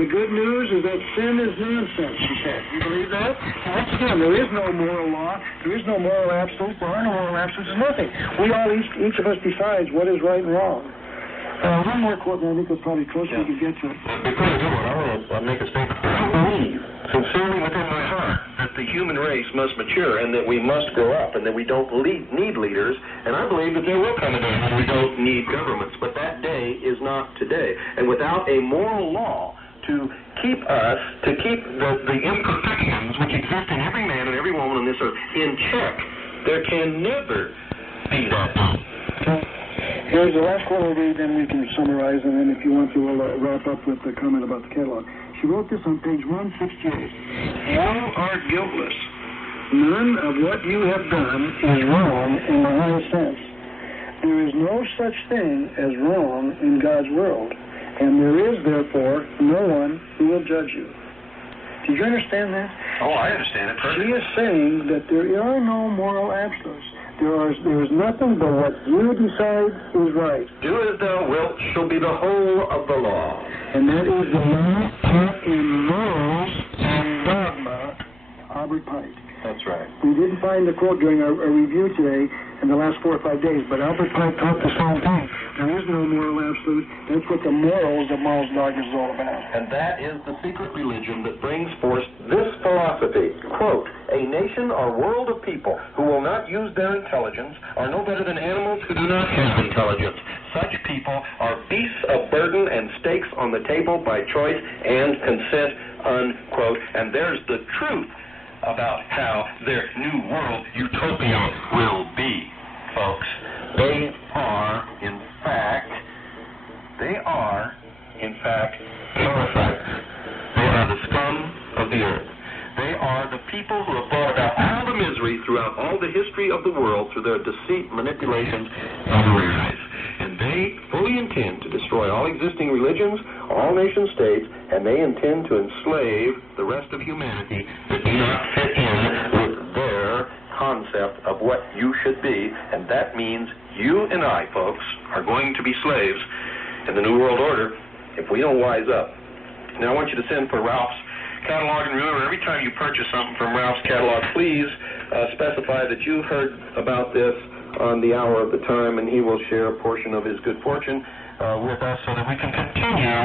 The good news is that sin is nonsense, she said. You believe that? Once again, there is no moral law. There is no moral absolute. There are no moral absolutes. There's nothing. We all, each of us decides what is right and wrong. One more quote, and I think it's probably closer we can get to it. Before I do it, I want to make a statement. I believe, sincerely within my heart, that the human race must mature and that we must grow up and that we don't need leaders. And I believe that there will come a day when we don't need governments. But that day is not today. And without a moral law to keep the imperfections which exist in every man and every woman on this earth in check, there can never be that. Here's the last quote I'll read, then we can summarize, and then if you want to, we'll wrap up with the comment about the catalog. She wrote this on page 168. You are guiltless. None of what you have done is wrong in the highest sense. There is no such thing as wrong in God's world, and there is, therefore, no one who will judge you. Did you understand that? Oh, I understand it perfectly. She is saying that there are no moral absolutes. There is nothing but what you decide is right. Do as thou wilt shall be the whole of the law. And that is the law taught in morals and dogma, Albert Pike. That's right. We didn't find the quote during our review today in the last 4 or 5 days, but Albert Pike taught the same thing. There is no moral absolute. That's what the morals of Miles Dogma is all about. And that is the secret religion that brings forth this philosophy. Quote, a nation or world of people who will not use their intelligence are no better than animals who do not have intelligence. Such people are beasts of burden and stakes on the table by choice and consent, unquote. And there's the truth about how their new world utopia will be, folks. They are, in fact, parasites. They are the scum of the earth. They are the people who have brought about all the misery throughout all the history of the world through their deceit, manipulations, and lies. And they fully truly intend to destroy all existing religions, all nation states, and they intend to enslave the rest of humanity that do not fit in with their concept of what you should be, and that means you and I, folks, are going to be slaves in the New World Order if we don't wise up. Now I want you to send for Ralph's catalog, and remember, every time you purchase something from Ralph's catalog, please specify that you've heard about this on the Hour of the Time, and he will share a portion of his good fortune with us so that we can continue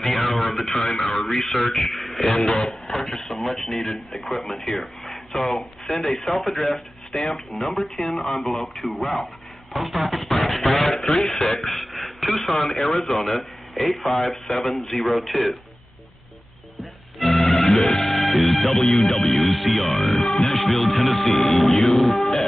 the Hour of the Time, our research, and purchase some much-needed equipment here. So send a self-addressed, stamped number 10 envelope to Ralph, Post Office Box 536, Tucson, Arizona, 85702. This is WWCR, Nashville, Tennessee, USA.